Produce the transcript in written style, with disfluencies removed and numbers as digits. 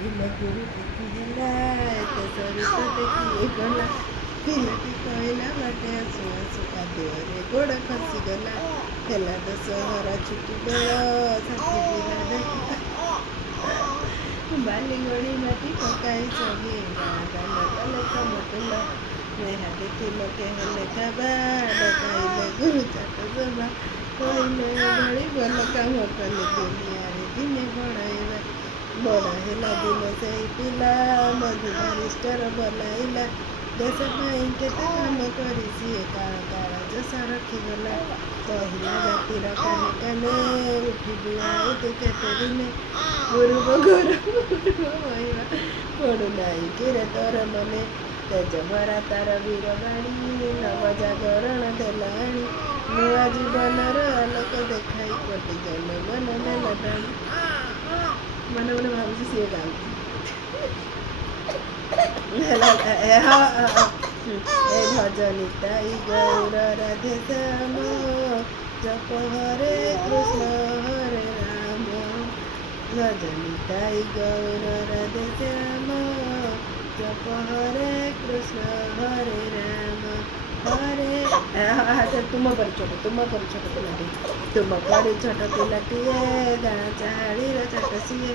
ପଡ଼ିଲା ଗୁରୁ ଟେକିଦେଲା ଏତେ ସରିତ ଟେକି ଗଲା ପିଲାଟି କହିଲା ବାଟେ ଆସୁ ଆସୁ କାଦୁଅରେ ଗୋଡ଼ ଖସିଗଲା ହେଲା ଦଶହରା ଛୁଟି ବେଳ ସାଥୀ ପିଲା ଡାକିଲା ବାଲି ଗୋଡ଼ି ମାଟି ପକାଇ ସଙ୍ଗେ ଗାଁ ଦାଣ୍ଡ କଲେ ସମତୁଲ ନେହା ଦେଖି ଲୋକେ ହେଲେ କାବା ଡକାଇଲେ ଗୁରୁ ଚାଟ ସଭା କହିଲେ ଏଭଳି ଭଲ କାମ କଲେ ଦୁନିଆରେ ଦିନେ ବଡ଼ ହେଲା ଦିନ ସେଇ ପିଲା ମଧୁ ବାରିଷ୍ଟର ବନାଇଲା ଦେଶ ପାଇଁ କେତେ କାମ କରି ସିଏ କାଳ କାଳ ଯଶ ରଖିଗଲା କହିଲା ଜାତିର କାନେ କାନେ ଉଠିବୁ ଆଉ ତୁ କେତେ ଦିନେ ଗୁରୁବ ମହିମା ପଡ଼ୁନାହିଁ କିରେ ତୋର ମନେ ତେଜ ଭରା ତାର ବୀର ବାଣୀ ନବଜାଗରଣ ଦେଲା ଆଣି ନୂଆ ଜୀବନର ଆଲୋକ ଦେଖାଇ କୋଟି ଜନ ମନ ନେଲା ଟାଣି ମନେ ମନେ ଭାବୁଛି ସିଏ ଗାଉଛି ଏ ଭଜନି ତାଇ ଗୌର ରାଧେ ଶ୍ୟାମ ଜପ ହରେ କୃଷ୍ଣ ହରେ ରାମ ଭଜନି ତାଇ ଗୌର ରାଧେ ଶ୍ୟାମ ଜପ ହରେ କୃଷ୍ଣ ହରେ ରାମ ହରେ ତୁମ ପରି ଛୋଟ ପିଲାଟିଏ ତୁମ ପରି ଛୋଟ ପିଲାଟିଏ ଗାଁ ଚାହାଳିର ଚାଟ ସିଏ